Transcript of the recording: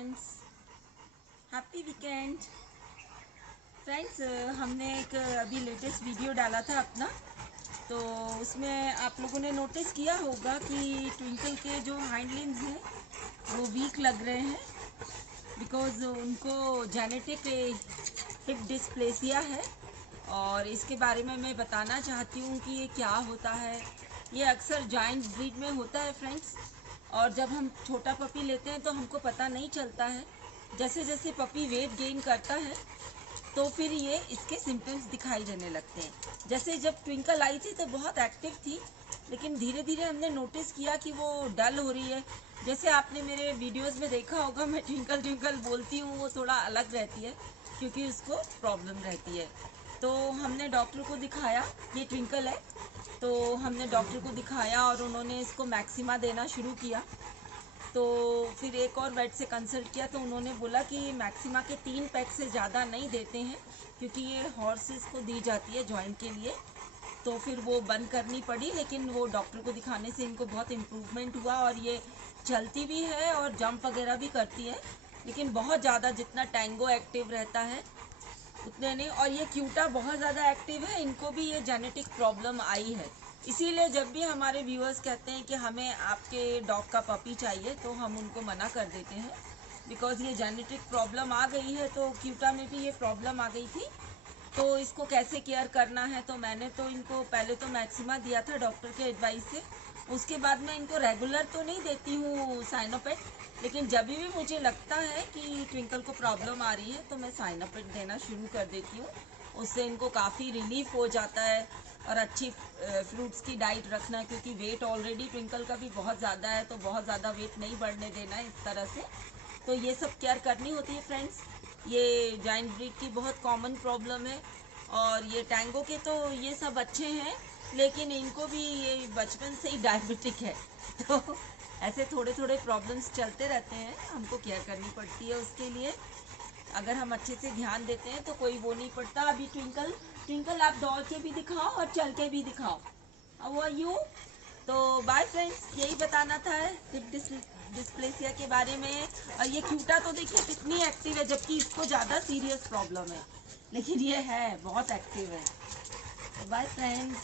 Friends, happy weekend. Friends, हमने एक अभी लेटेस्ट वीडियो डाला था अपना, तो उसमें आप लोगों ने नोटिस किया होगा कि ट्विंकल के जो हाइंड लिम्स हैं वो वीक लग रहे हैं बिकॉज उनको जेनेटिक हिप डिस्प्लेसिया है। और इसके बारे में मैं बताना चाहती हूँ कि ये क्या होता है। ये अक्सर जायंट ब्रीड में होता है फ्रेंड्स, और जब हम छोटा पपी लेते हैं तो हमको पता नहीं चलता है। जैसे जैसे पपी वेट गेन करता है तो फिर ये इसके सिम्टम्स दिखाई देने लगते हैं। जैसे जब ट्विंकल आई थी तो बहुत एक्टिव थी, लेकिन धीरे धीरे हमने नोटिस किया कि वो डल हो रही है। जैसे आपने मेरे वीडियोस में देखा होगा, मैं ट्विंकल ट्विंकल बोलती हूँ, वो थोड़ा अलग रहती है क्योंकि उसको प्रॉब्लम रहती है। तो हमने डॉक्टर को दिखाया, ये ट्विंकल है, तो हमने डॉक्टर को दिखाया और उन्होंने इसको मैक्सिमा देना शुरू किया। तो फिर एक और वेट से कंसल्ट किया तो उन्होंने बोला कि मैक्सिमा के 3 पैक से ज़्यादा नहीं देते हैं क्योंकि ये हॉर्सेस को दी जाती है जॉइंट के लिए। तो फिर वो बंद करनी पड़ी, लेकिन वो डॉक्टर को दिखाने से इनको बहुत इम्प्रूवमेंट हुआ और ये चलती भी है और जंप वगैरह भी करती है, लेकिन बहुत ज़्यादा जितना टैंगो एक्टिव रहता है उतने नहीं। और ये क्यूटा बहुत ज़्यादा एक्टिव है, इनको भी ये जेनेटिक प्रॉब्लम आई है। इसीलिए जब भी हमारे व्यूअर्स कहते हैं कि हमें आपके डॉग का पपी चाहिए तो हम उनको मना कर देते हैं बिकॉज़ ये जेनेटिक प्रॉब्लम आ गई है। तो क्यूटा में भी ये प्रॉब्लम आ गई थी, तो इसको कैसे केयर करना है। तो मैंने तो इनको पहले तो मैक्सिमा दिया था डॉक्टर के एडवाइस से, उसके बाद मैं इनको रेगुलर तो नहीं देती हूँ साइनोपेट, लेकिन जब भी मुझे लगता है कि ट्विंकल को प्रॉब्लम आ रही है तो मैं साइनोपेट देना शुरू कर देती हूँ। उससे इनको काफ़ी रिलीफ हो जाता है। और अच्छी फ्रूट्स की डाइट रखना, क्योंकि वेट ऑलरेडी ट्विंकल का भी बहुत ज़्यादा है, तो बहुत ज़्यादा वेट नहीं बढ़ने देना है इस तरह से। तो ये सब केयर करनी होती है फ्रेंड्स। ये जायंट ब्रीड की बहुत कॉमन प्रॉब्लम है। और ये टैंगो के तो ये सब अच्छे हैं, लेकिन इनको भी ये बचपन से ही डायबिटिक है, तो ऐसे थोड़े थोड़े प्रॉब्लम्स चलते रहते हैं, हमको केयर करनी पड़ती है उसके लिए। अगर हम अच्छे से ध्यान देते हैं तो कोई वो नहीं पड़ता। अभी ट्विंकल ट्विंकल आप दौड़ के भी दिखाओ और चल के भी दिखाओ। How are you? तो बाय फ्रेंड्स, यही बताना था हिप डिस्प्लेसिया के बारे में। और ये क्यूटा तो देखिए कितनी एक्टिव है, जबकि इसको ज़्यादा सीरियस प्रॉब्लम है, लेकिन ये है बहुत एक्टिव है। तो बाय फ्रेंड्स।